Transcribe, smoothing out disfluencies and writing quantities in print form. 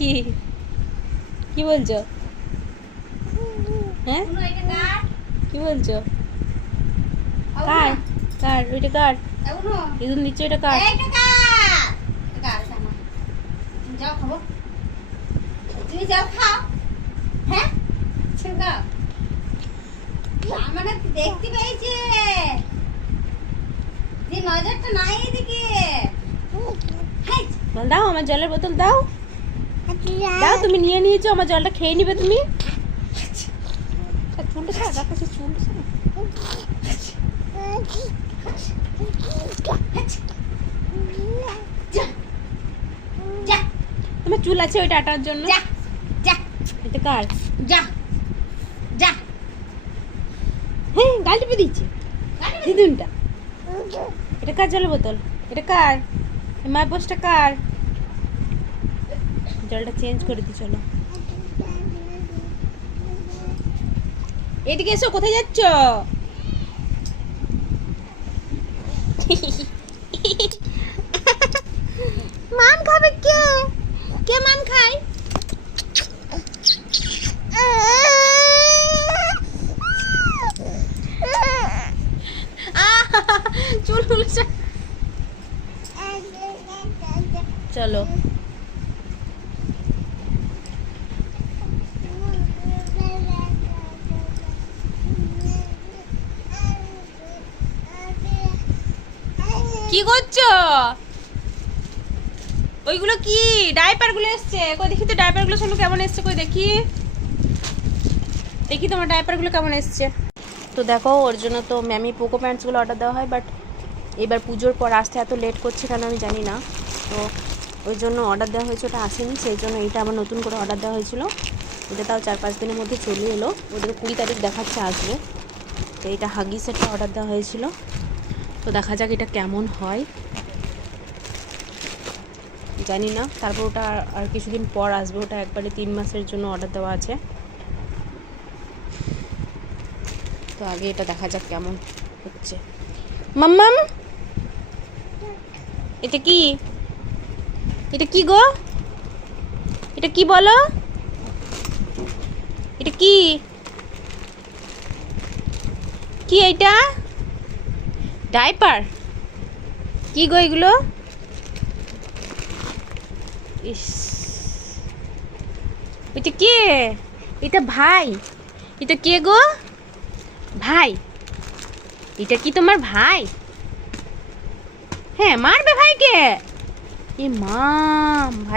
কি কি বলছো? হ্যাঁ কি বলছো? কার কার ওইটা কার? ইঁদুর নিচে ওইটা কার? যাও খাবো, তুমি যাও খাও। হ্যাঁ মানে দেখতে পেয়েছে যে নজরটা নাই এদিকে। বল দাও আমার জলের বোতল দাও। দাও, তুমি নিয়ে নিয়েছো, আমার জলটা খেয়ে নিবে তুমি। চুলটা ছাড়, রাখো চুলটা ছাড়। তোমার চুল আছে ওইটা আটার জন্য। এটা কার? যা যা, হ্যাঁ গাল টিপে দিচ্ছে দিদুনটা। এটা কার জলের বোতল? এটা কার? মায়ের পোস্টটা কার? জলটা চেঞ্জ করে দি চলো। এদিকে এসো, কোথায় যাচ্ছ? মাম খাবে কে? কে মাম খায়? চুল উলছে। চলো কি করছো? ওইগুলো কি ডাইপার গুলো এসছে? কই দেখি তো ডাইপার গুলো শোনো কেমন এসছে, কই দেখি দেখি তোমার ডাইপার গুলো কেমন এসছে। তো দেখো, ওর জন্য তো ম্যামি পোকো প্যান্টস গুলো অর্ডার দেওয়া হয়, বাট এবার পুজোর পর আসতে এত লেট করছে কেন আমি জানি না। তো ওই জন্য অর্ডার দেওয়া হয়েছে, ওটা আসেনি, সেই জন্য এইটা আবার নতুন করে অর্ডার দেওয়া হয়েছিল। এটা তাও 4-5 দিনের মধ্যে চলে এলো, ওদের 20 তারিখ দেখাচ্ছে আসবে। তো এটা হাগি সেটটা অর্ডার দেওয়া হয়েছিল, তো দেখা যাক এটা কেমন হয় জানি না। তারপর ওটা আর কিছুদিন পর আসবে, ওটা একবারে 3 মাসের জন্য অর্ডার দেওয়া আছে। তো আগে এটা দেখা যাক কেমন হচ্ছে। মাম্মাম এটা কি? এটা কি গো? এটা কি বলো? এটা কি কি এইটা? ডাইপার? কি গো এগুলো? ইস, এটা কে? এটা ভাই? এটা কে গো? ভাই? এটা কি তোমার ভাই? হ্যাঁ মারবে ভাইকে? এ মা, ভাই